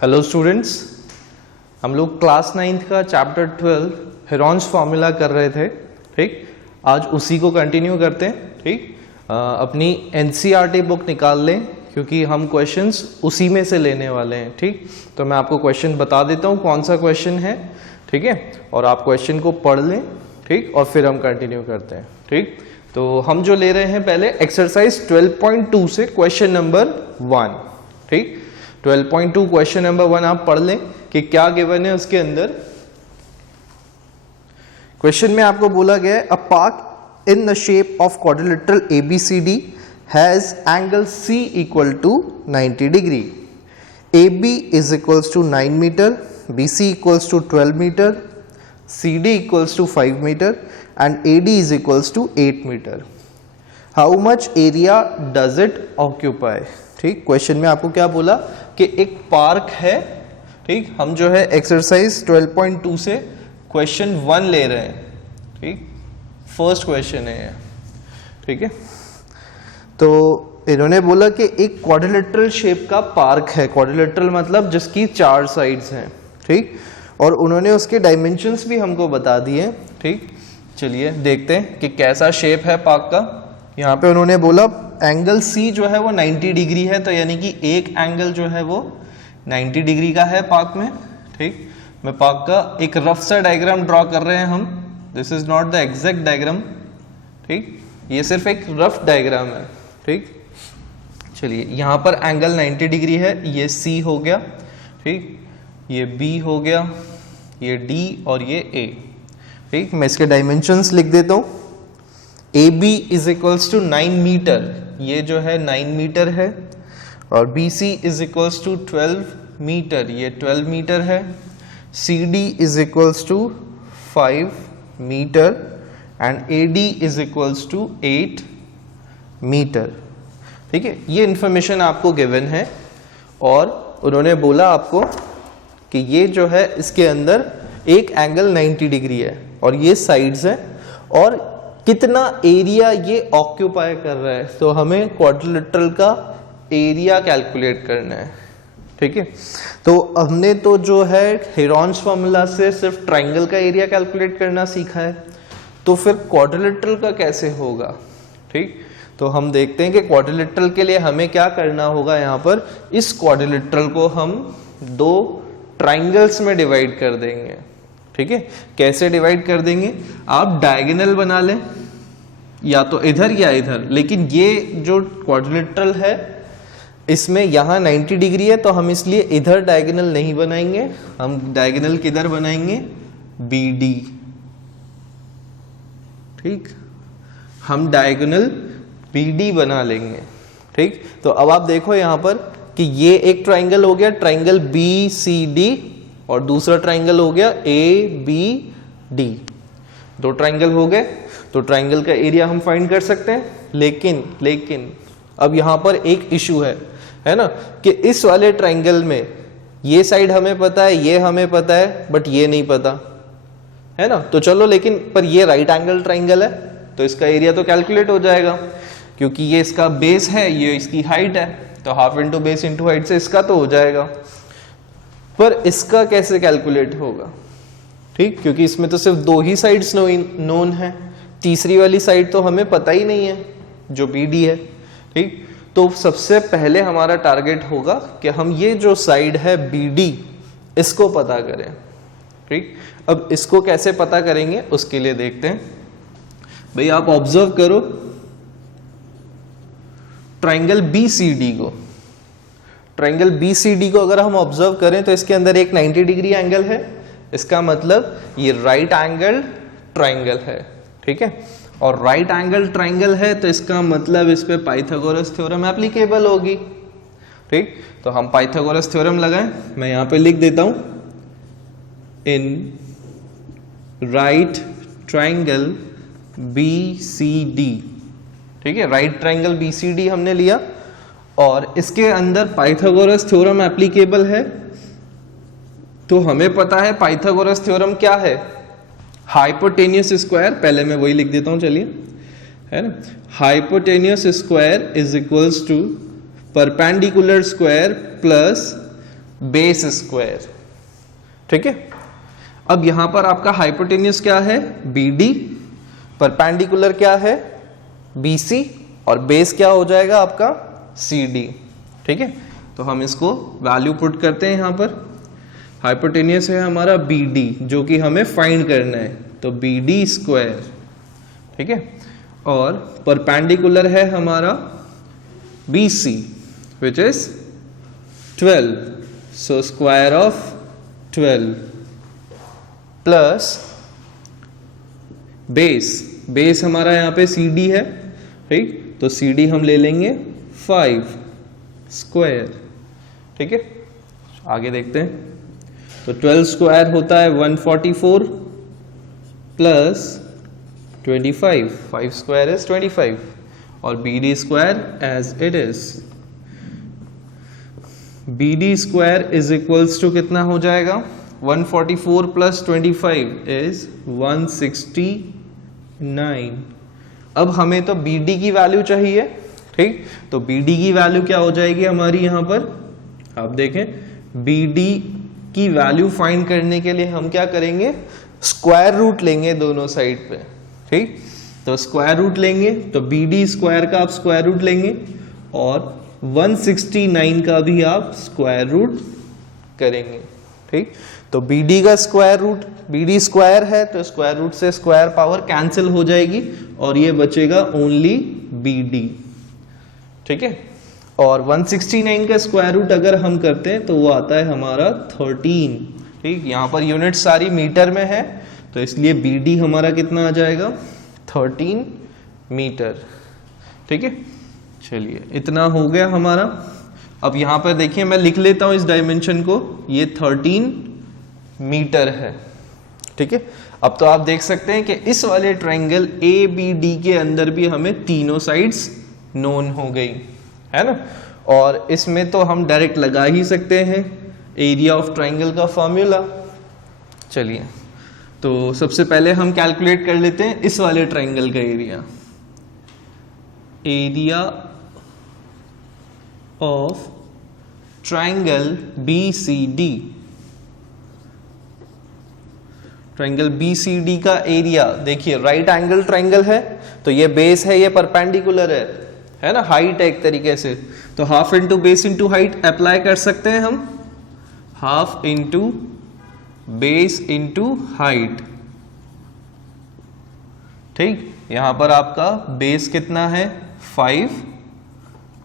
Hello students, हम लोग class 9th का चैप्टर 12 हेरॉन्स फार्मूला कर रहे थे। ठीक, आज उसी को कंटिन्यू करते हैं। ठीक, अपनी एनसीईआरटी बुक निकाल लें क्योंकि हम क्वेश्चंस उसी में से लेने वाले हैं। ठीक, तो मैं आपको क्वेश्चन बता देता हूँ कौन सा क्वेश्चन है। ठीक है, और आप क्वेश्चन को पढ़ लें। ठीक, और फिर हम कंटिन्यू करते हैं। ठीक, तो हम जो ले रहे हैं पहले एक्सरसाइज 12.2 से क्वेश्चन नंबर 1। ठीक, 12.2 क्वेश्चन नंबर 1 आप पढ़ लें कि क्या गिवन है उसके अंदर। क्वेश्चन में आपको बोला गया है a park in the shape of quadrilateral ABCD has angle C equal to 90 degree. AB is equals to 9 metre, BC equals to 12 metre, CD equals to 5 metre and AD is equals to 8 metre. How much area does it occupy. ठीक, question में आपको क्या बोला कि एक park है। ठीक, हम जो है एक्सरसाइज 12.2 से क्वेश्चन 1 ले रहे हैं। ठीक, फर्स्ट क्वेश्चन है ये। ठीक है, तो इन्होंने बोला कि एक क्वाड्रिलेटरल शेप का पार्क है। क्वाड्रिलेटरल मतलब जिसकी 4 साइड्स हैं। ठीक, और उन्होंने उसके डायमेंशंस भी हमको बता दिए। ठीक, चलिए देखते हैं कि कैसा शेप है पार्क का। यहाँ पे उन्होंने बोला एंगल C जो है वो 90 डिग्री है, तो यानी कि एक एंगल जो है वो 90 डिग्री का है पार्क में। ठीक, मैं पार्क का एक रफ सा डायग्राम ड्रॉ कर रहे हैं हम। This is not the exact diagram. ठीक, ये सिर्फ एक रफ डायग्राम है। ठीक, चलिए यहाँ पर एंगल 90 डिग्री है, ये C हो गया। ठीक, ये B हो गया, ये D और ये A। ठीक, मैं इसके डायमेंशंस लिख देता हूँ। AB is equals to 9 meter, ये जो है 9 मीटर है, और BC is equals to 12 meter, ये 12 मीटर है। CD is equals to 5 metre and AD is equals to 8 meter. ठीक है, ये इंफॉर्मेशन आपको गिवन है और उन्होंने बोला आपको कि ये जो है इसके अंदर एक एंगल 90 डिग्री है और ये साइड्स है और कितना एरिया ये ऑक्यूपाई कर रहा है। तो हमें क्वाड्रिलेटरल का एरिया कैलकुलेट करना है। ठीक है, तो हमने तो जो है हेरॉन्स फार्मूला से सिर्फ ट्राइंगल का एरिया कैलकुलेट करना सीखा है, तो फिर क्वाड्रिलेटरल का कैसे होगा। ठीक, तो हम देखते हैं कि क्वाड्रिलेटरल के लिए हमें क्या करना होगा। यहाँ पर इस क्वाड्रिलेटरल को हम 2 ट्राइंगल्स में डिवाइड कर देंगे। ठीक है, कैसे डिवाइड कर देंगे, आप डायगोनल बना लें या तो इधर या इधर, लेकिन ये जो क्वाड्रिलेटरल है इसमें यहाँ 90 डिग्री है, तो हम इसलिए इधर डायगोनल नहीं बनाएंगे। हम डायगोनल किधर बनाएंगे, BD। ठीक, हम डायगोनल BD बना लेंगे। ठीक, तो अब आप देखो यहाँ पर कि ये एक ट्राइंगल हो गया, ट्राइंगल BCD, और दूसरा ट्राइंगल हो गया ABD। 2 ट्राइंगल हो गए, तो ट्राइंगल का एरिया हम फाइंड कर सकते हैं। लेकिन अब यहाँ पर एक इशू है ना, कि इस वाले ट्राइंगल में ये साइड हमें पता है, ये हमें पता है, बट ये नहीं पता है ना। तो चलो, लेकिन पर ये राइट एंगल ट्राइंगल है तो इसका एरिया तो कैलकुलेट हो जाएगा, क्योंकि ये इसका बेस है, ये इसकी हाइट है, तो half into base into height से इसका तो हो जाएगा। पर इसका कैसे कैलकुलेट होगा। ठीक, क्योंकि इसमें तो सिर्फ 2 ही साइड्स नोन है, तीसरी वाली साइड तो हमें पता ही नहीं है जो BD है। ठीक, तो सबसे पहले हमारा टारगेट होगा कि हम ये जो साइड है BD इसको पता करें। ठीक, अब इसको कैसे पता करेंगे उसके लिए देखते हैं। भाई आप ऑब्जर्व करो ट्राइंगल BCD को। ट्राइंगल BCD को अगर हम ऑब्जर्व करें तो इसके अंदर एक 90 डिग्री एंगल है, इसका मतलब ये राइट एंगल ट्राइंगल है। ठीक है, और राइट एंगल ट्राइंगल है तो इसका मतलब इस पे पाइथागोरस थ्योरम एप्लीकेबल होगी। ठीक, तो हम पाइथागोरस थ्योरम लगाएं। मैं यहां पे लिख देता हूं, इन राइट ट्राइंगल BCD। ठीक है, राइट ट्राइंगल BCD हमने लिया और इसके अंदर पाइथागोरस थ्योरम एप्लीकेबल है। तो हमें पता है पाइथागोरस थ्योरम क्या है, हाइपोटेनियस स्क्वायर। पहले मैं वही लिख देता हूं, चलिए, है ना। Hypotenuse square is equals to perpendicular square plus base square. ठीक है, अब यहां पर आपका हाइपोटेन्यूज क्या है, BD, परपेंडिकुलर क्या है, BC, और बेस क्या हो जाएगा आपका CD। ठीक है, तो हम इसको वैल्यू पुट करते हैं यहां पर। हाइपोटेन्यूज है हमारा BD जो कि हमें फाइंड करना है, तो BD स्क्वायर। ठीक है, और परपेंडिकुलर है हमारा BC which is 12, so square of 12 plus base हमारा यहाँ पे CD है, ठीक, तो CD हम ले लेंगे 5 स्क्वायर। ठीक है, आगे देखते हैं, तो 12 स्क्वायर होता है 144 प्लस 25, 5 स्क्वायर इज 25, और BD square as it is, BD square is equals to कितना हो जाएगा, 144 प्लस 25 इज 169। अब हमें तो BD की वैल्यू चाहिए, ठीक, तो BD की वैल्यू क्या हो जाएगी हमारी यहां पर, आप देखें, BD की वैल्यू फाइंड करने के लिए हम क्या करेंगे, स्क्वायर रूट लेंगे दोनों साइड पे। ठीक, तो स्क्वायर रूट लेंगे, तो BD स्क्वायर का आप स्क्वायर रूट लेंगे और 169 का भी आप स्क्वायर रूट करेंगे। ठीक, तो BD का स्क्वायर रूट, BD स्क्वायर है तो स्क्वायर रूट से स्क्वायर पावर कैंसिल हो जाएगी और ये बचेगा ओनली BD। ठीक है, और 169 का स्क्वायर रूट अगर हम करते हैं तो वो आता है हमारा 13। ठीक, यहाँ पर यूनिट सारी मीटर में है तो इसलिए BD हमारा कितना आ जाएगा, 13 मीटर। ठीक है, चलिए इतना हो गया हमारा। अब यहाँ पर देखिए मैं लिख लेता हूँ इस डायमेंशन को, ये 13 मीटर है। ठीक है, अब तो आप देख सकते हैं कि इस वाले ट्रायंगल ABD के अंदर भी हमें तीनों साइड्स नोन हो गई है ना, और इसमें तो हम डायरेक्ट लगा ही सकते हैं एरिया ऑफ ट्रायंगल का फॉर्मूला। चलिए, तो सबसे पहले हम कैलकुलेट कर लेते हैं इस वाले ट्रायंगल का area of triangle BCD। Triangle BCD का एरिया देखिए, राइट एंगल ट्रायंगल है तो ये बेस है, ये परपेंडिकुलर है ना, हाइट है एक तरीके से, तो half into base into height apply कर सकते हैं हम, half into base into height. ठीक, यहां पर आपका बेस कितना है 5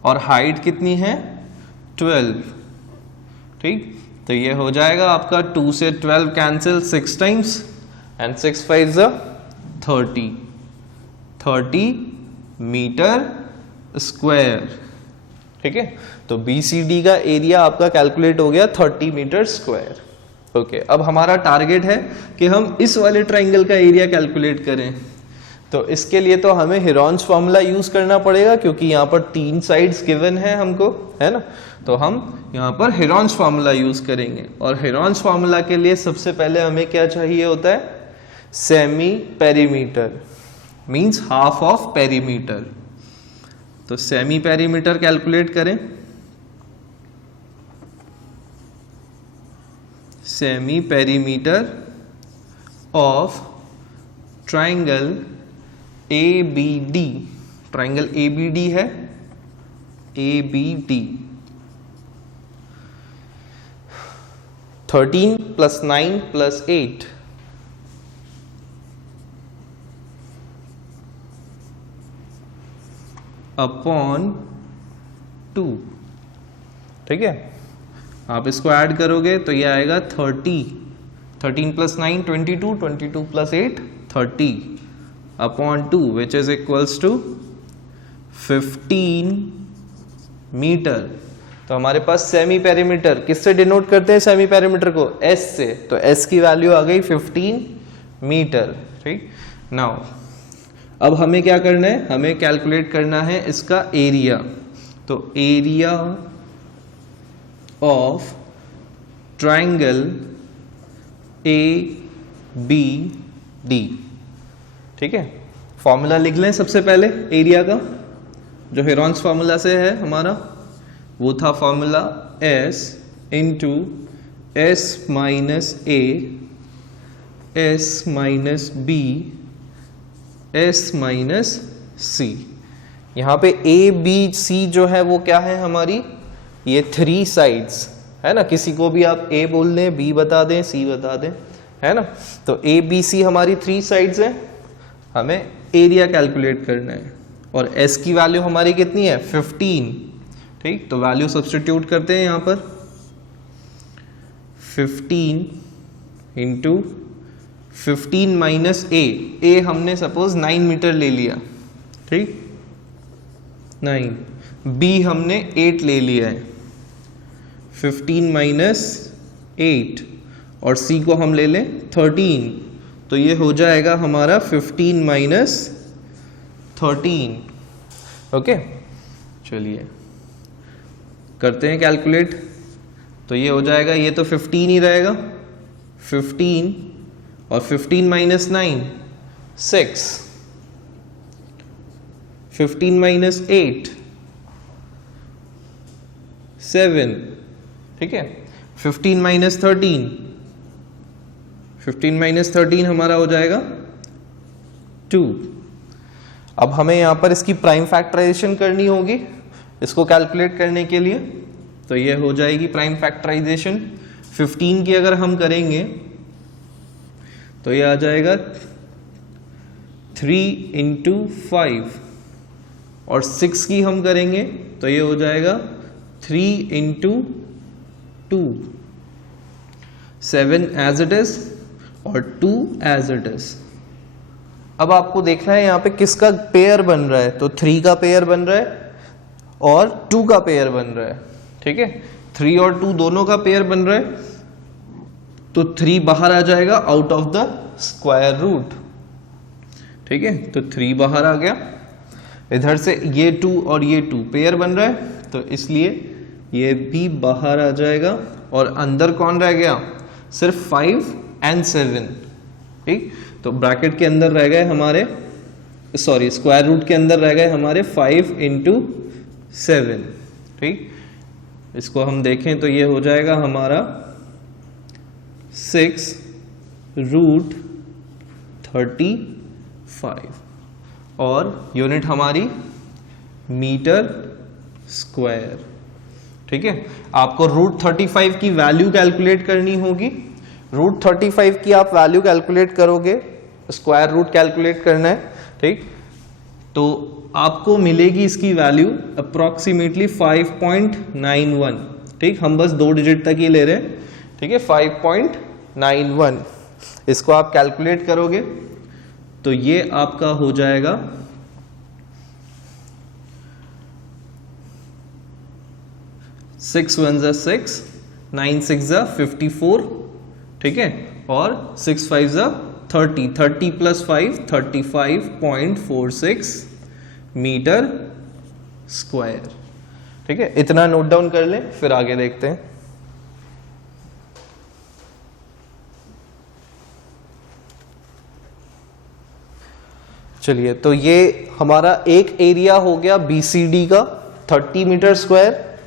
और हाइट कितनी है 12। ठीक, तो ये हो जाएगा आपका 2 से 12 cancel 6 times and 6 5 30 meter square. ठीक है, तो BCD का एरिया आपका कैलकुलेट हो गया 30 मीटर स्क्वायर। ओके, अब हमारा टारगेट है कि हम इस वाले ट्रायंगल का एरिया कैलकुलेट करें, तो इसके लिए तो हमें हेरोन्स फार्मूला यूज करना पड़ेगा क्योंकि यहाँ पर 3 साइड्स गिवन है हमको, है ना, तो हम यहाँ पर हेरोन्स फार्मूला यूज करेंगे। और हेरोन्स फार्मूला के लिए सबसे पहले हमें क्या चाहिए होता है, semi perimeter, means half of perimeter. तो सेमी पेरीमीटर कैलकुलेट करें, semi perimeter of triangle ABD, triangle ABD है, ABD 13 प्लस 9 प्लस 8 अपॉन 2। ठीक है, आप इसको ऐड करोगे तो ये आएगा 30, 13 plus 9 22, 22 plus 8 30 upon 2 which is equals to 15 meter. तो हमारे पास सेमी पेरीमीटर किससे डिनोट करते हैं, सेमी पेरीमीटर को S से, तो S की वैल्यू आ गई 15 मीटर। ठीक, नाउ अब हमें क्या करना है, हमें कैलकुलेट करना है इसका एरिया। तो एरिया ऑफ ट्रायंगल ABD। ठीक है, फॉर्मूला लिख लें सबसे पहले एरिया का, जो हेरोन्स फार्मूला से है हमारा, वो था formula S into S minus A, S minus B, S minus C. यहाँ पे ए बी सी जो है वो क्या है हमारी, ये 3 साइड्स है ना, किसी को भी आप ए बोल दें, बी बता दें, सी बता दें, है ना। तो ए बी सी हमारी 3 साइड्स हैं, हमें एरिया कैलकुलेट करना है और एस की वैल्यू हमारी कितनी है 15। ठीक, तो वैल्यू सब्स्टिट्यूट करते हैं यहाँ पर 15 इंटू 15 माइनस ए हमने सपोज 9 मीटर ले लिया, ठीक 9, बी हमने 8 ले लिया है, 15 माइनस 8 और सी को हम ले लें 13, तो ये हो जाएगा हमारा 15 माइनस 13। ओके, चलिए करते हैं कैलकुलेट। तो ये हो जाएगा, ये तो 15 ही रहेगा, 15 और 15 माइनस 9 6, 15 माइनस 8 7, ठीक है, 15 माइनस 13, 15 माइनस 13 हमारा हो जाएगा 2। अब हमें यहां पर इसकी प्राइम फैक्टराइजेशन करनी होगी इसको कैलकुलेट करने के लिए, तो ये हो जाएगी प्राइम फैक्टराइजेशन 15 की अगर हम करेंगे तो ये आ जाएगा 3 इंटू 5 और 6 की हम करेंगे तो ये हो जाएगा 3 इंटू 2, 7 एज इट इज और 2 एज इट इज। अब आपको देखना है यहाँ पे किसका पेयर बन रहा है, तो 3 का पेयर बन रहा है और 2 का पेयर बन रहा है, ठीक है, 3 और 2 दोनों का पेयर बन रहा है, तो 3 बाहर आ जाएगा out of the square root, ठीक है, तो 3 बाहर आ गया। इधर से ये 2 और ये 2 पेयर बन रहा है, तो इसलिए ये भी बाहर आ जाएगा और अंदर कौन रह गया, सिर्फ 5 and 7, ठीक, तो ब्रैकेट के अंदर रह गए हमारे, सॉरी स्क्वायर रूट के अंदर रह गए हमारे 5 इंटू 7, ठीक। इसको हम देखें तो ये हो जाएगा हमारा 6 रूट 35 और यूनिट हमारी मीटर स्क्वायर, ठीक है। आपको रूट 35 की वैल्यू कैलकुलेट करनी होगी, रूट 35 की आप वैल्यू कैलकुलेट करोगे, स्क्वायर रूट कैलकुलेट करना है, ठीक, तो आपको मिलेगी इसकी वैल्यू अप्रोक्सीमेटली 5.91, ठीक, हम बस 2 डिजिट तक ही ले रहे हैं, ठीक है, 5.91। इसको आप कैलकुलेट करोगे तो ये आपका हो जाएगा 6 1 6, 9 6 54, ठीक है, और 6 5 30, 30 प्लस 5 35.46 मीटर स्क्वायर, ठीक है। इतना नोट डाउन कर लें, फिर आगे देखते हैं। चलिए, तो ये हमारा एक एरिया हो गया BCD का 30 मीटर स्क्वायर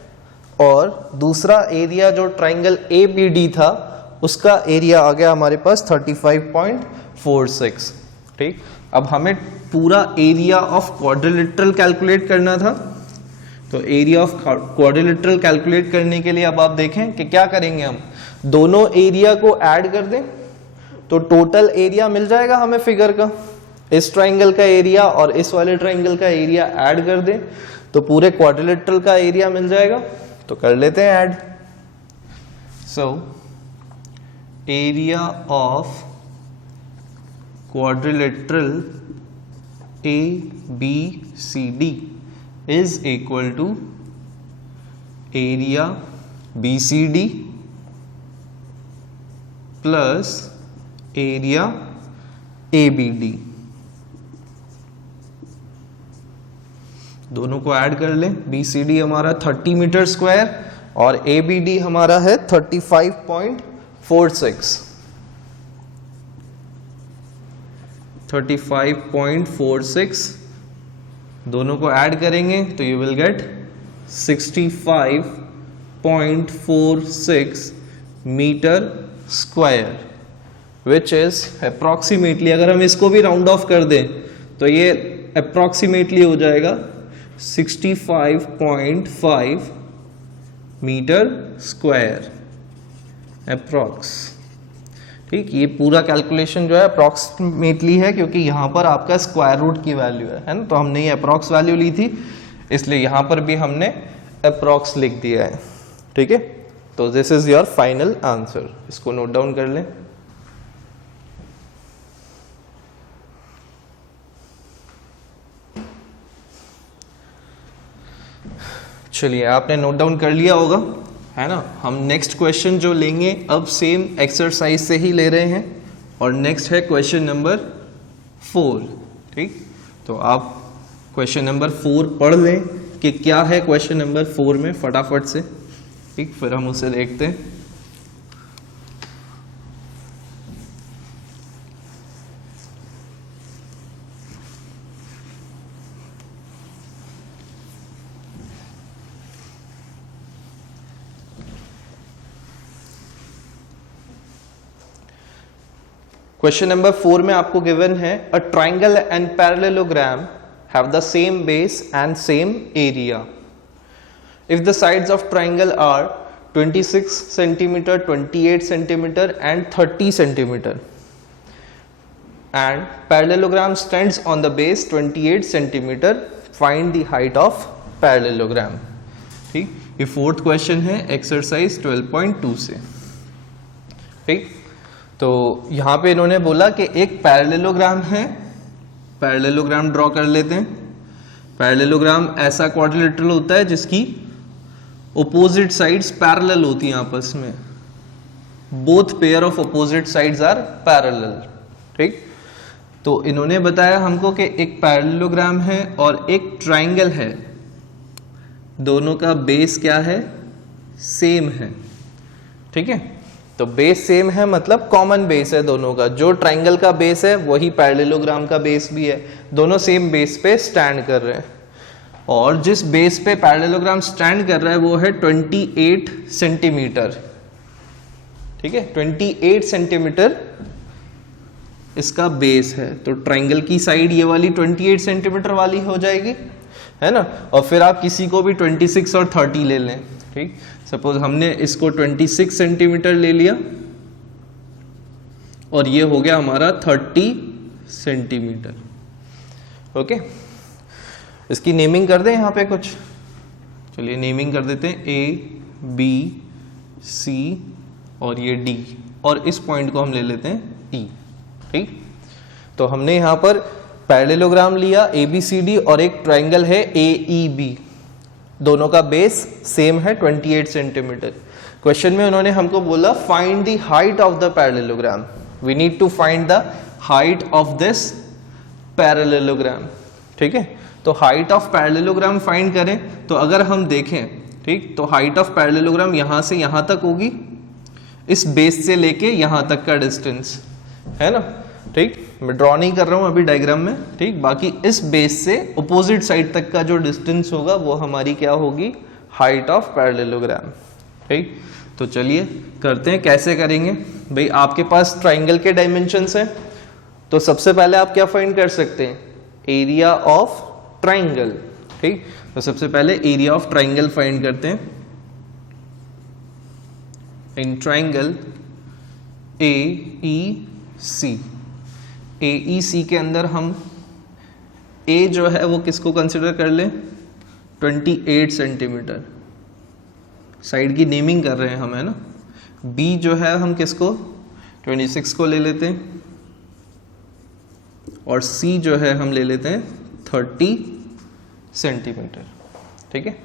और दूसरा एरिया जो ट्राइंगल ABD था उसका एरिया आ गया हमारे पास 35.46, ठीक। अब हमें पूरा एरिया ऑफ क्वाड्रिलेटरल कैलकुलेट करना था, तो एरिया ऑफ क्वाड्रिलेटरल कैलकुलेट करने के लिए अब आप देखें कि क्या करेंगे, हम दोनों एरिया को ऐड कर दें तो टोटल एरिया मिल जाएगा हमें फिगर का, इस ट्राइंगल का एरिया और इस वाले ट्राइंगल का एरिया ऐड कर दें तो पूरे क्वाड्रिलेटरल का एरिया मिल जाएगा, तो कर लेते हैं add. So area of quadrilateral ABCD is equal to area BCD plus area ABD, दोनों को ऐड कर लें। BCD हमारा 30 मीटर स्क्वायर और ABD हमारा है 35.46, 35.46, दोनों को ऐड करेंगे तो you will get 0.46 meter square, which is approximately, अगर हम इसको भी राउंड ऑफ कर दें तो ये अप्रॉक्सीमेटली हो जाएगा 65.5 मीटर स्क्वायर अप्रॉक्स। ठीक, ये पूरा कैलकुलेशन जो है अप्रॉक्सीमेटली है, क्योंकि यहाँ पर आपका स्क्वायर रूट की वैल्यू है ना, तो हमने ये अप्रॉक्स वैल्यू ली थी, इसलिए यहाँ पर भी हमने अप्रॉक्स लिख दिया है। ठीक है, तो this is your final answer, इसको नोट डाउन कर लें। चलिए, आपने नोट डाउन कर लिया होगा, है ना। हम नेक्स्ट क्वेश्चन जो लेंगे अब सेम एक्सरसाइज से ही ले रहे हैं, और नेक्स्ट है क्वेश्चन नंबर 4। ठीक, तो आप क्वेश्चन नंबर 4 पढ़ लें कि क्या है क्वेश्चन नंबर 4 में फटाफट से। ठीक, फिर हम उसे देखते हैं। क्वेश्चन नंबर 4 में आपको गिवन है a triangle and parallelogram have the same base and same area if the sides of triangle are 26 centimeter, 28 centimeter and 30 centimeter and parallelogram stands on the base 28 centimeter, find the height of parallelogram. ठीक, ये 4th question है exercise 12.2 से। ठीक, तो यहां पे इन्होंने बोला कि एक पैरेललोग्राम है, पैरेललोग्राम ड्रॉ कर लेते हैं। पैरेललोग्राम ऐसा क्वाड्रिलेटरल होता है जिसकी ओपोजिट साइड्स पैरेलल होती हैं आपस में, both pair of opposite sides are parallel. ठीक, तो इन्होंने बताया हमको कि एक पैरेललोग्राम है और एक ट्राइंगल है, दोनों का बेस क्या है, सेम है। ठीक है, तो बेस सेम है मतलब कॉमन बेस है दोनों का, जो ट्राइंगल का बेस है वही पैरेललोग्राम का बेस भी है, दोनों सेम बेस पे स्टैंड कर रहे हैं। और जिस बेस पे पैरेललोग्राम स्टैंड कर रहा है वो है 28 सेंटीमीटर। ठीक है, 28 सेंटीमीटर इसका बेस है, तो ट्राइंगल की साइड ये वाली 28 सेंटीमीटर वाली हो जाएगी, है ना। और फिर आप किसी को भी 26 और 30 ले लें। ठीक, सपोज हमने इसको 26 सेंटीमीटर ले लिया और ये हो गया हमारा 30 सेंटीमीटर। ओके, इसकी नेमिंग कर दें यहाँ पे कुछ। चलिए नेमिंग कर देते हैं, ए बी सी और ये डी, और इस पॉइंट को हम ले लेते हैं ई। ठीक, तो हमने यहाँ पर पैरेललोग्राम लिया ए बी सी डी और एक ट्राइंगल है ए ई बी, दोनों का बेस सेम है 28 सेंटीमीटर। क्वेश्चन में उन्होंने हमको बोला find the height of the parallelogram, we need to find the height of this parallelogram. ठीक है, तो हाइट ऑफ पैरेललोग्राम फाइंड करें तो अगर हम देखें, ठीक, तो हाइट ऑफ पैरेललोग्राम यहां से यहां तक होगी, इस बेस से लेके यहां तक का डिस्टेंस है ना। ठीक, मैं ड्रॉ नहीं कर रहा हूं अभी डायग्राम में। ठीक, बाकी इस बेस से अपोजिट साइड तक का जो डिस्टेंस होगा वो हमारी क्या होगी, हाइट ऑफ पैरेललोग्राम। ठीक, तो चलिए करते हैं, कैसे करेंगे भाई। आपके पास ट्राइंगल के डायमेंशंस हैं, तो सबसे पहले आप क्या फाइंड कर सकते हैं, एरिया ऑफ ट्राइंगल। ठीक, तो सबसे पहले एरिया ऑफ ट्राइंगल फाइंड करते हैं। इन ट्राइंगल ए ई सी, ए ई सी के अंदर हम ए जो है वो किसको कंसिडर कर लें, 28 सेंटीमीटर, साइड की नेमिंग कर रहे हैं हम, है ना। बी जो है हम किसको 26 को ले लेते हैं, और सी जो है हम ले लेते हैं 30 सेंटीमीटर। ठीक है,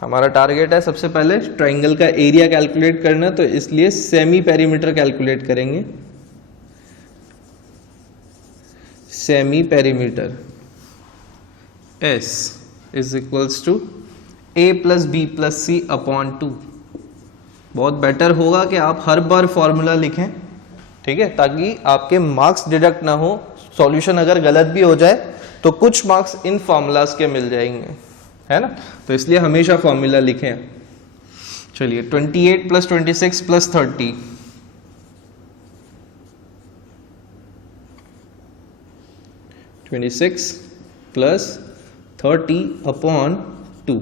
हमारा टारगेट है सबसे पहले ट्राइंगल का एरिया कैलकुलेट करना, तो इसलिए सेमी पेरीमीटर कैलकुलेट करेंगे। Semi perimeter S is equals to A plus B plus C upon 2। बहुत बेटर होगा कि आप हर बार फॉर्मूला लिखें, ठीक है, ताकि आपके मार्क्स डिडक्ट ना हो। सॉल्यूशन अगर गलत भी हो जाए तो कुछ मार्क्स इन फॉर्मूलाज के मिल जाएंगे, है ना। तो इसलिए हमेशा फॉर्मूला लिखें। चलिए 28 plus 26 plus 30, 26 plus 30 upon 2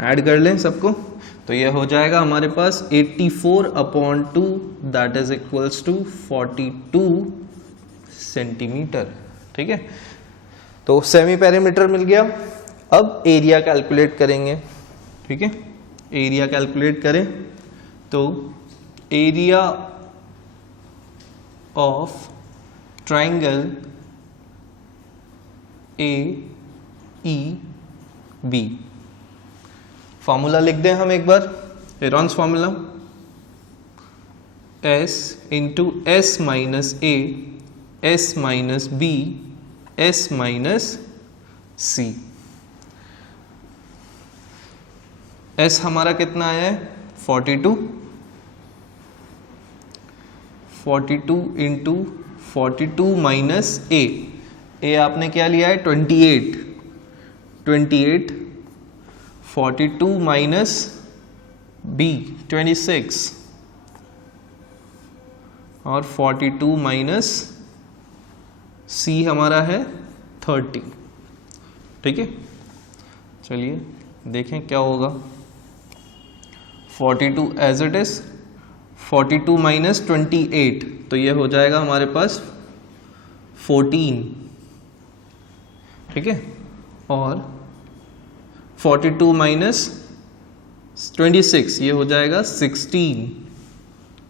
add कर लें सबको, तो ये हो जाएगा हमारे पास 84 upon 2 that is equals to 42 centimeter. ठीक है, तो सेमी पेरीमीटर मिल गया। अब एरिया कैलकुलेट करेंगे। ठीक है, एरिया कैलकुलेट करें तो area of triangle AEB, formula लिख दें हम एक बार, Heron's formula, S into S minus A, S minus B, S minus C। S हमारा कितना आया है 42, 42 इंटू 42 माइनस A, A आपने क्या लिया है 28, 28, 42 माइनस B 26 और 42 माइनस C हमारा है 30। ठीक है, चलिए देखें क्या होगा। 42 एज इट इज, 42 माइनस 28, तो ये हो जाएगा हमारे पास 14। ठीक है, और 42 माइनस 26 ये हो जाएगा 16,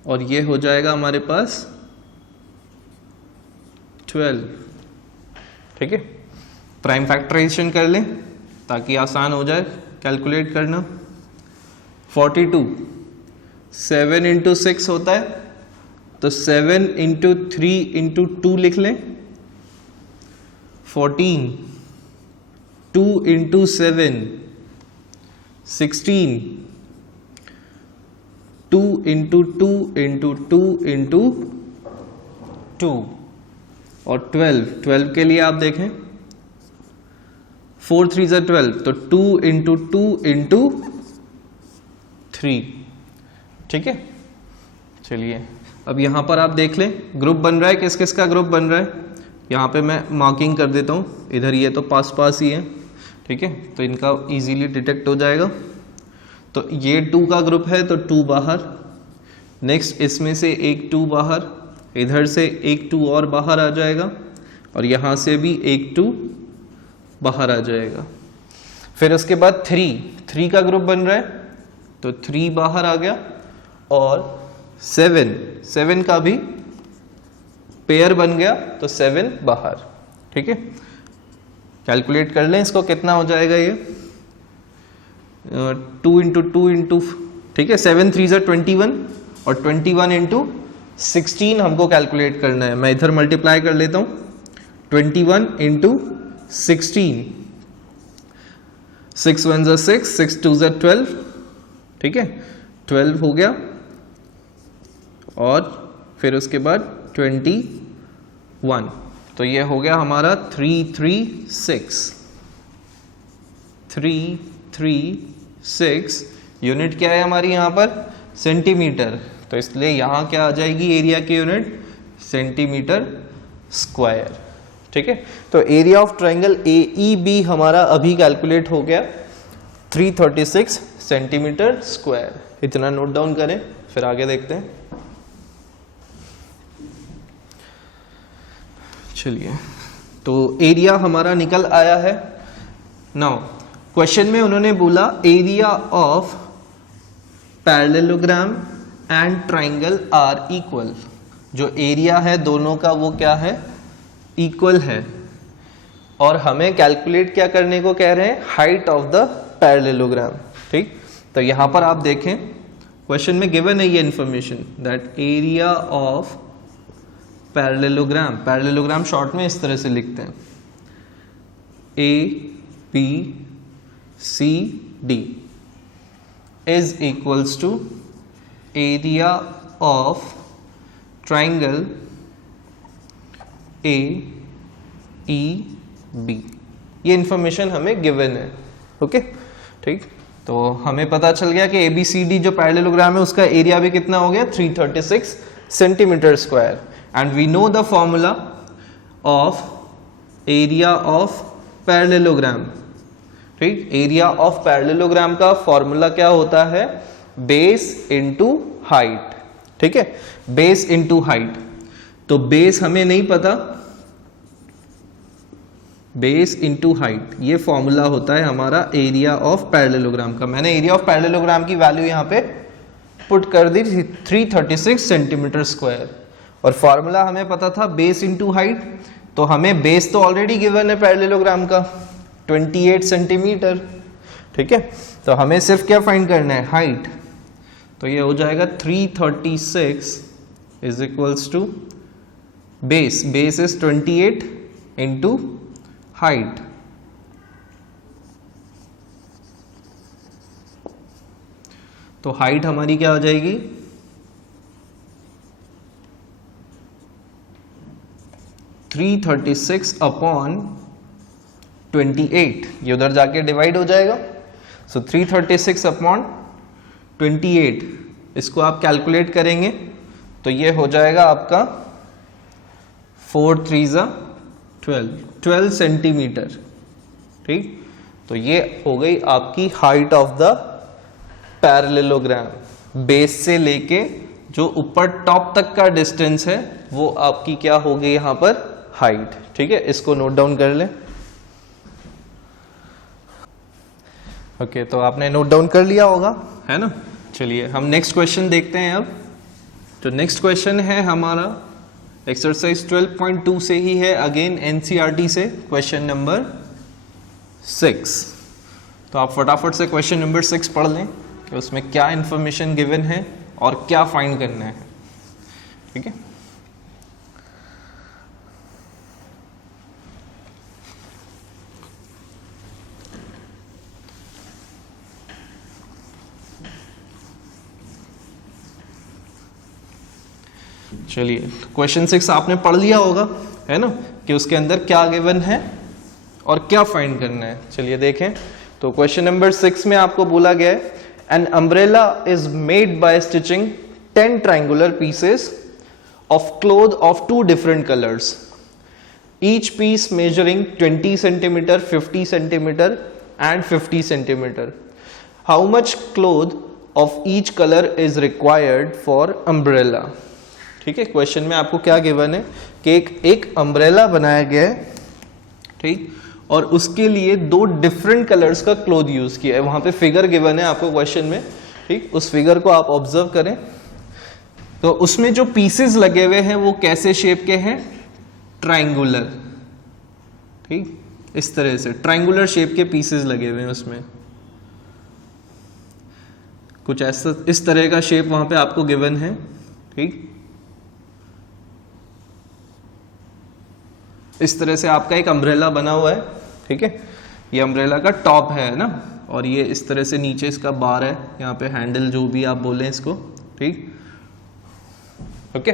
और ये हो जाएगा हमारे पास 12। ठीक है, प्राइम फैक्टराइजेशन कर लें ताकि आसान हो जाए कैलकुलेट करना। 42 7 इंटू 6 होता है, तो 7 इंटू 3 इंटू 2 लिख लें। 14 2 इंटू 7 16, 2 इंटू 2 इंटू 2 इंटू 2, और 12 के लिए आप देखें 4 3 ज़ा 12, तो 2 इंटू 2 इंटू 3। ठीक है, चलिए अब यहां पर आप देख लें ग्रुप बन रहा है, किस किस का ग्रुप बन रहा है। यहाँ पे मैं मार्किंग कर देता हूँ, इधर ये तो पास पास ही है। ठीक है, तो इनका इजीली डिटेक्ट हो जाएगा। तो ये 2 का ग्रुप है तो 2 बाहर, नेक्स्ट इसमें से एक 2 बाहर, इधर से एक 2 और बाहर आ जाएगा, और यहाँ से भी एक 2 बाहर आ जाएगा। फिर उसके बाद 3 का ग्रुप बन रहा है तो 3 बाहर आ गया, और 7 का भी पेयर बन गया तो 7 बाहर। ठीक है, कैलकुलेट कर लें इसको, कितना हो जाएगा ये 2 इंटू 2 इंटू, ठीक है 7 3 ज़ा 21, और 21 इंटू 16 हमको कैलकुलेट करना है। मैं इधर मल्टीप्लाई कर लेता हूँ, 21 इंटू 16, 6 1 ज़ा 6, 6 2 ज़ा 12। ठीक है, 12 हो गया, और फिर उसके बाद 21, तो ये हो गया हमारा 336। यूनिट क्या है हमारी यहाँ पर सेंटीमीटर, तो इसलिए यहाँ क्या आ जाएगी एरिया की यूनिट सेंटीमीटर स्क्वायर। ठीक है, तो एरिया ऑफ ट्राइंगल AEB हमारा अभी कैलकुलेट हो गया 336 सेंटीमीटर स्क्वायर। इतना नोट डाउन करें, फिर आगे देखते हैं। चलिए, तो एरिया हमारा निकल आया है। नाउ क्वेश्चन में उन्होंने बोला area of parallelogram and triangle are equal. जो एरिया है दोनों का वो क्या है, इक्वल है, और हमें कैलकुलेट क्या करने को कह रहे हैं, हाइट ऑफ द पैरेललोग्राम। ठीक, तो यहां पर आप देखें क्वेश्चन में गिवन है ये information that area of parallelogram, parallelogram short में इस तरह से लिखते हैं ABCD is equals to area of triangle AEB। ये इंफॉर्मेशन हमें गिवन है। ओके, ठीक, तो हमें पता चल गया कि ABCD जो पैरेललोग्राम है उसका एरिया भी कितना हो गया 336 centimeter square and we know the formula of area of parallelogram. ठीक, एरिया ऑफ पैरेललोग्राम का फॉर्मूला क्या होता है, बेस इनटू हाइट। ठीक है, बेस इनटू हाइट। तो बेस हमें नहीं पता, बेस इनटू हाइट ये फॉर्मूला होता है हमारा एरिया ऑफ पैरेललोग्राम का। मैंने एरिया ऑफ पैरेललोग्राम की वैल्यू यहां पे पुट कर दी 336 सेंटीमीटर स्क्वायर और फॉर्मूला हमें पता था बेस इनटू हाइट। तो हमें बेस तो ऑलरेडी गिवन है पैरेललोग्राम का 28 सेंटीमीटर। ठीक है, तो हमें सिर्फ क्या फाइंड करना है, हाइट। तो ये हो जाएगा 336 is equals to base, base is 28 into height. तो हाइट हमारी क्या हो जाएगी, 336 अपॉन 28, ये उधर जाके डिवाइड हो जाएगा। सो 336 अपॉन 28, इसको आप कैलकुलेट करेंगे तो ये हो जाएगा आपका 4 3 12 सेंटीमीटर। ठीक, तो ये हो गई आपकी height of the parallelogram. Base से लेके जो ऊपर टॉप तक का डिस्टेंस है वो आपकी क्या हो गई यहां पर, हाइट। ठीक है, इसको नोट डाउन कर लें। ओके, तो आपने नोट डाउन कर लिया होगा, है ना। चलिए हम नेक्स्ट क्वेश्चन देखते हैं अब। तो नेक्स्ट क्वेश्चन है हमारा एक्सरसाइज 12.2 से ही है, अगेन एनसीईआरटी से, क्वेश्चन नंबर 6। तो आप फटाफट से क्वेश्चन नंबर 6 पढ़ लें कि उसमें क्या इंफॉर्मेशन गिवन है और क्या फाइंड करना है। ठीक है, चलिए क्वेश्चन 6 आपने पढ़ लिया होगा, है ना, कि उसके अंदर क्या गिवन है और क्या फाइंड करना है। चलिए देखें। तो क्वेश्चन नंबर 6 में आपको बोला गया है an umbrella is made by stitching 10 triangular pieces of cloth of 2 different colours, each piece measuring 20 centimeter, 50 centimeter and 50 centimeter. How much cloth of each colour is required for umbrella. ठीक है, question में आपको क्या given है कि एक umbrella बनाया गया है, ठीक, और उसके लिए 2 डिफरेंट कलर्स का क्लोथ यूज किया है। वहां पे फिगर गिवन है आपको क्वेश्चन में, ठीक, उस फिगर को आप ऑब्जर्व करें। तो उसमें जो पीसेस लगे हुए हैं वो कैसे शेप के हैं, ट्रायंगुलर। ठीक, इस तरह से ट्रायंगुलर शेप के पीसेस लगे हुए हैं उसमें, कुछ ऐसा इस तरह का शेप वहां पे आपको गिवन है। ठीक, इस तरह से आपका एक अम्ब्रेला बना हुआ है। ठीक है, ये अम्ब्रेला का टॉप है ना, और ये इस तरह से नीचे इसका बार है, यहाँ पे हैंडल जो भी आप बोलें इसको। ठीक, ओके।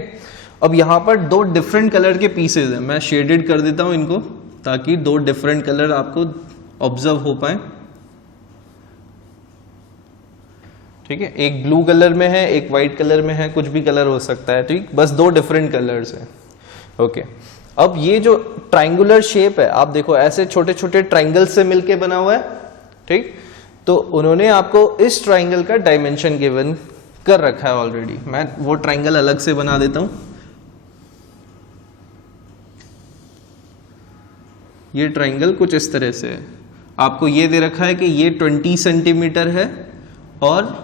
अब यहाँ पर 2 डिफरेंट कलर के पीसेज हैं, मैं शेडेड कर देता हूं इनको ताकि 2 डिफरेंट कलर आपको ऑब्जर्व हो पाए। ठीक है, एक ब्लू कलर में है, एक व्हाइट कलर में है, कुछ भी कलर हो सकता है। ठीक, बस 2 डिफरेंट कलर्स हैं। ओके, अब ये जो ट्रायंगुलर शेप है, आप देखो ऐसे छोटे छोटे ट्रायंगल से मिलके बना हुआ है। ठीक, तो उन्होंने आपको इस ट्रायंगल का डायमेंशन गिवन कर रखा है ऑलरेडी। मैं वो ट्रायंगल अलग से बना देता हूं। ये ट्रायंगल कुछ इस तरह से है, आपको ये दे रखा है कि ये 20 सेंटीमीटर है और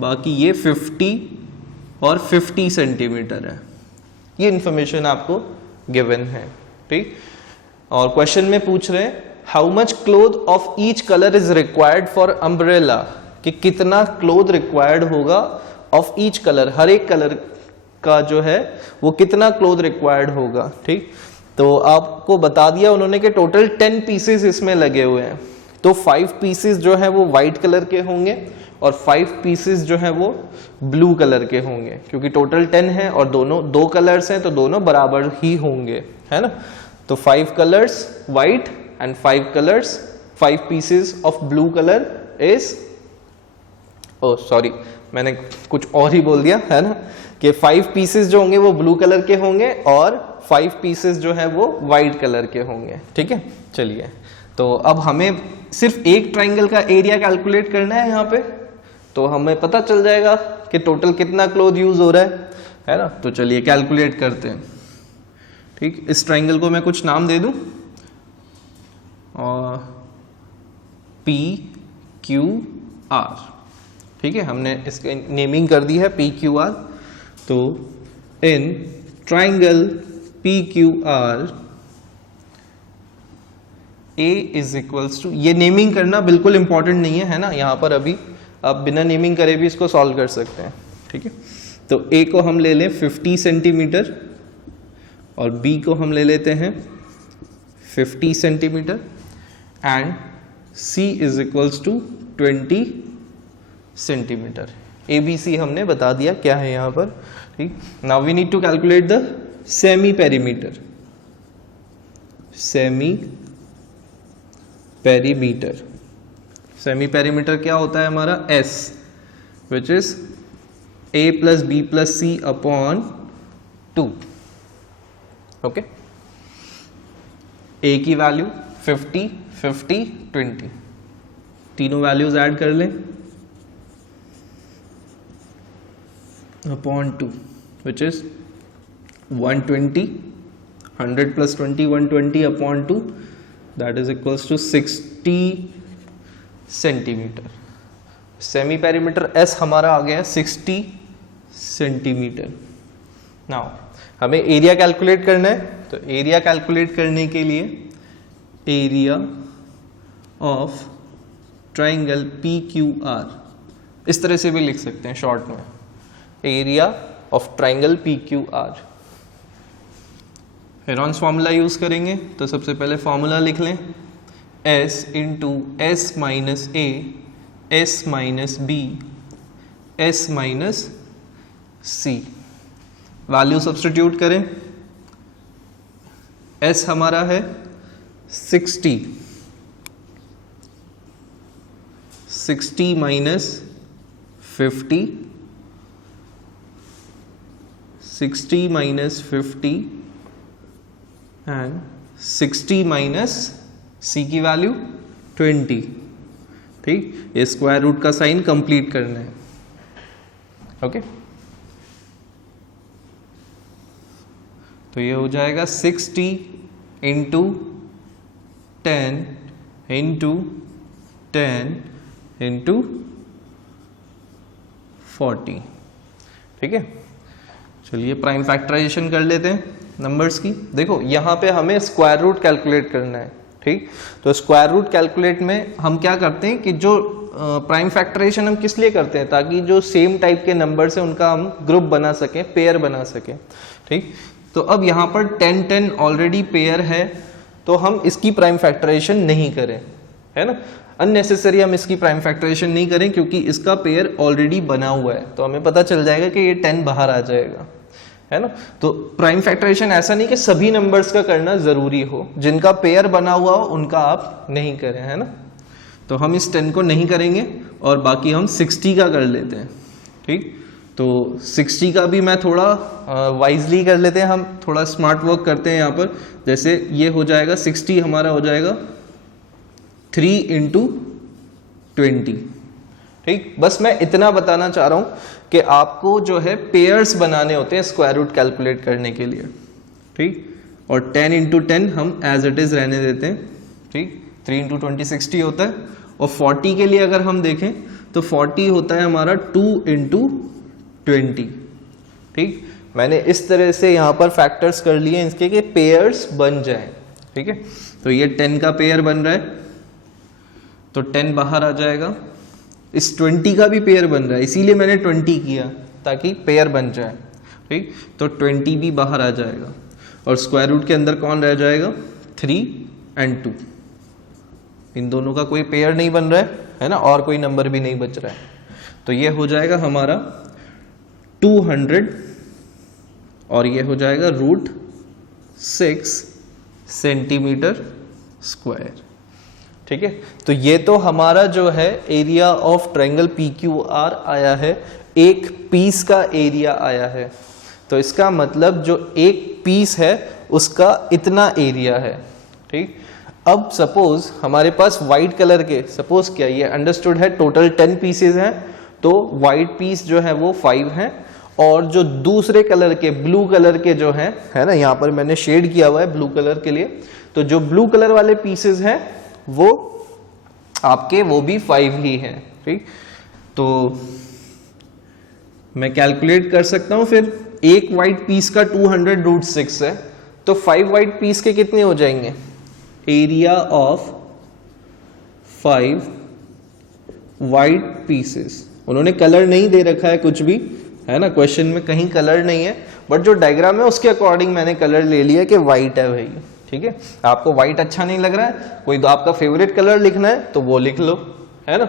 बाकी ये 50 और 50 सेंटीमीटर है। ये इंफॉर्मेशन आपको गिवन है। ठीक, और क्वेश्चन में पूछ रहे हैं how much cloth of each colour is required for umbrella, कि कितना क्लोथ रिक्वायर्ड होगा ऑफ ईच कलर, हर एक कलर का जो है वो कितना क्लोथ रिक्वायर्ड होगा। ठीक, तो आपको बता दिया उन्होंने कि टोटल 10 पीसेस इसमें लगे हुए हैं। तो 5 पीसेस जो है वो व्हाइट कलर के होंगे और 5 पीसेस जो है वो ब्लू कलर के होंगे, क्योंकि टोटल 10 है और दोनों 2 कलर्स हैं तो दोनों बराबर ही होंगे, है ना। तो 5 colours white and 5 colours, 5 pieces of blue colour is oh sorry, मैंने कुछ और ही बोल दिया है ना, कि 5 पीसेस जो होंगे वो ब्लू कलर के होंगे और 5 पीसेस जो है वो वाइट कलर के होंगे। ठीक है, चलिए तो अब हमें सिर्फ एक ट्राइंगल का एरिया कैलकुलेट करना है यहाँ पे, तो हमें पता चल जाएगा कि टोटल कितना क्लॉथ यूज हो रहा है ना। तो चलिए कैलकुलेट करते हैं। ठीक, इस ट्राइंगल को मैं कुछ नाम दे दूं, और पी क्यू आर। ठीक है, हमने इसके नेमिंग कर दी है पी क्यू आर। तो in triangle P Q R A is equals to, ये नेमिंग करना बिल्कुल इंपॉर्टेंट नहीं है ना, यहाँ पर अभी आप बिना नेमिंग करे भी इसको सॉल्व कर सकते हैं। ठीक है, तो ए को हम ले लें 50 सेंटीमीटर और बी को हम ले लेते हैं 50 centimeter and C is equals to 20 centimeter. A B C हमने बता दिया क्या है यहाँ पर। ठीक, now we need to calculate the semi perimeter. Semi perimeter, semi perimeter क्या होता है हमारा, S, which is A plus B plus C upon 2। Okay, A की वैल्यू 50, 50, 20, तीनों वैल्यूज ऐड कर लें upon 2 which is 120, 100 plus 20 120 upon 2, that is equals to 60 centimeter. Semi perimeter S हमारा आ गया 60 सेंटीमीटर। नाउ हमें एरिया कैलकुलेट करना है, तो एरिया कैलकुलेट करने के लिए एरिया ऑफ ट्राइंगल PQR इस तरह से भी लिख सकते हैं शॉर्ट में, area of triangle PQR। Heron's formula use करेंगे, तो सबसे पहले फॉर्मूला लिख लें, S into S minus A, S minus B, S minus C। Value substitute करें, S हमारा है 60, 60 minus 50, 60 minus 50 and 60 minus C की वैल्यू 20। ठीक, ये स्क्वायर रूट का साइन कंप्लीट करना है। ओके, तो ये हो जाएगा 60 इंटू 10 इंटू 10 इंटू 40। ठीक है, चलिए प्राइम फैक्टराइजेशन कर लेते हैं नंबर्स की। देखो यहाँ पे हमें स्क्वायर रूट कैलकुलेट करना है। ठीक, तो स्क्वायर रूट कैलकुलेट में हम क्या करते हैं कि जो प्राइम फैक्टराइजेशन हम किस लिए करते हैं, ताकि जो सेम टाइप के नंबर्स हैं उनका हम ग्रुप बना सकें, पेयर बना सकें। ठीक, तो अब यहाँ पर 10 10 ऑलरेडी पेयर है, तो हम इसकी प्राइम फैक्टराइजेशन नहीं करें, है ना, अननेसेसरी हम इसकी प्राइम फैक्टराइजेशन नहीं करें, क्योंकि इसका पेयर ऑलरेडी बना हुआ है, तो हमें पता चल जाएगा कि ये 10 बाहर आ जाएगा, है ना। तो प्राइम फैक्टराइजेशन ऐसा नहीं कि सभी नंबर्स का करना जरूरी हो, जिनका पेयर बना हुआ हो उनका आप नहीं करें, है ना। तो हम इस 10 को नहीं करेंगे और बाकी हम 60 का कर लेते हैं। ठीक, तो 60 का भी मैं थोड़ा वाइजली कर लेते हैं, हम थोड़ा स्मार्ट वर्क करते हैं यहाँ पर। जैसे ये हो जाएगा 60 हमारा हो जाएगा 3 इंटू 20। ठीक, बस मैं इतना बताना चाह रहा हूँ कि आपको जो है पेयर्स बनाने होते हैं स्क्वायर रूट कैलकुलेट करने के लिए। ठीक, और 10 इंटू 10 हम एज इट इज रहने देते हैं। ठीक, 3 इंटू 20 60 होता है, और 40 के लिए अगर हम देखें तो 40 होता है हमारा 2 इंटू 20। ठीक, मैंने इस तरह से यहाँ पर फैक्टर्स कर लिए हैं इसके कि पेयर्स बन जाएं। ठीक है, तो ये 10 का पेयर बन रहा है, तो 10 बाहर आ जाएगा। इस 20 का भी पेयर बन रहा है, इसीलिए मैंने 20 किया ताकि पेयर बन जाए। ठीक, तो 20 भी बाहर आ जाएगा, और स्क्वायर रूट के अंदर कौन रह जाएगा, 3 एंड 2। इन दोनों का कोई पेयर नहीं बन रहा है ना, और कोई नंबर भी नहीं बच रहा है। तो ये हो जाएगा हमारा 200, और ये हो जाएगा √6 सेंटीमीटर स्क्वायर। ठीक है। तो ये तो हमारा जो है एरिया ऑफ ट्रायंगल PQR आया है, एक पीस का एरिया आया है। तो इसका मतलब जो एक पीस है उसका इतना एरिया है, ठीक। अब सपोज हमारे पास व्हाइट कलर के, सपोज क्या ये अंडरस्टूड है टोटल 10 पीसेज हैं, तो व्हाइट पीस जो है वो 5 हैं, और जो दूसरे कलर के ब्लू कलर के जो हैं, है ना, यहाँ पर मैंने शेड किया हुआ है ब्लू कलर के लिए, तो जो ब्लू कलर वाले पीसेज हैं वो आपके वो भी 5 ही हैं, ठीक। तो मैं कैलकुलेट कर सकता हूं फिर, एक व्हाइट पीस का 200√6 है, तो 5 व्हाइट पीस के कितने हो जाएंगे, एरिया ऑफ 5 व्हाइट पीसेस। उन्होंने कलर नहीं दे रखा है कुछ भी, है ना, क्वेश्चन में कहीं कलर नहीं है, बट जो डायग्राम है उसके अकॉर्डिंग मैंने कलर ले लिया कि व्हाइट है भाई, ठीक है। आपको व्हाइट अच्छा नहीं लग रहा है, कोई तो आपका फेवरेट कलर लिखना है तो वो लिख लो, है ना।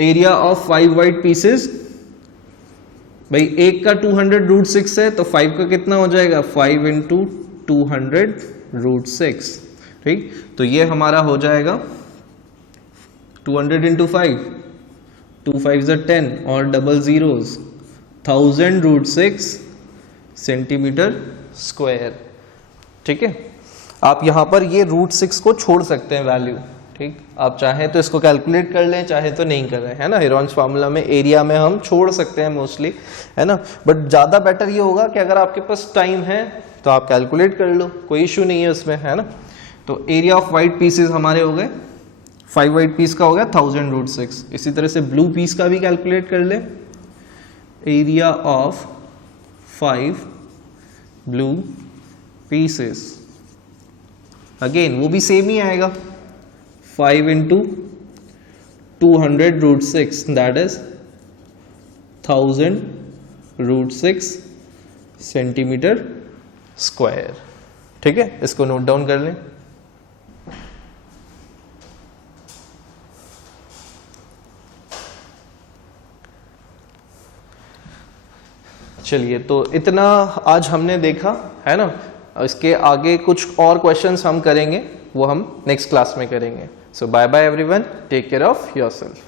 एरिया ऑफ 5 व्हाइट पीसेस, भाई एक का 200√6 है, तो 5 का कितना हो जाएगा, 5 × 200√6, ठीक। तो ये हमारा हो जाएगा 200 × 5, 2 5 10 और डबल जीरोस, 1000√6 सेंटीमीटर स्क्वायर, ठीक है। आप यहां पर ये √6 को छोड़ सकते हैं वैल्यू, ठीक। आप चाहे तो इसको कैलकुलेट कर लें, चाहे तो नहीं कर रहे हैं, है ना। हेरोन्स फार्मूला में एरिया में हम छोड़ सकते हैं मोस्टली, है ना, बट ज्यादा बेटर ये होगा कि अगर आपके पास टाइम है तो आप कैलकुलेट कर लो, कोई इशू नहीं है उसमें, है ना। तो एरिया ऑफ व्हाइट पीसेस हमारे हो गए, 5 व्हाइट पीस का हो गया 1000√6। इसी तरह से ब्लू पीस का भी कैलकुलेट कर ले, area of 5 blue pieces, again वो भी सेम ही आएगा, 5 × 200√6 दैट इज 1000√6 सेंटीमीटर स्क्वायर, ठीक है। इसको नोट डाउन कर लें। चलिए, तो इतना आज हमने देखा, है ना। इसके आगे कुछ और क्वेश्चंस हम करेंगे, वो हम नेक्स्ट क्लास में करेंगे। So bye bye everyone, take care of yourself.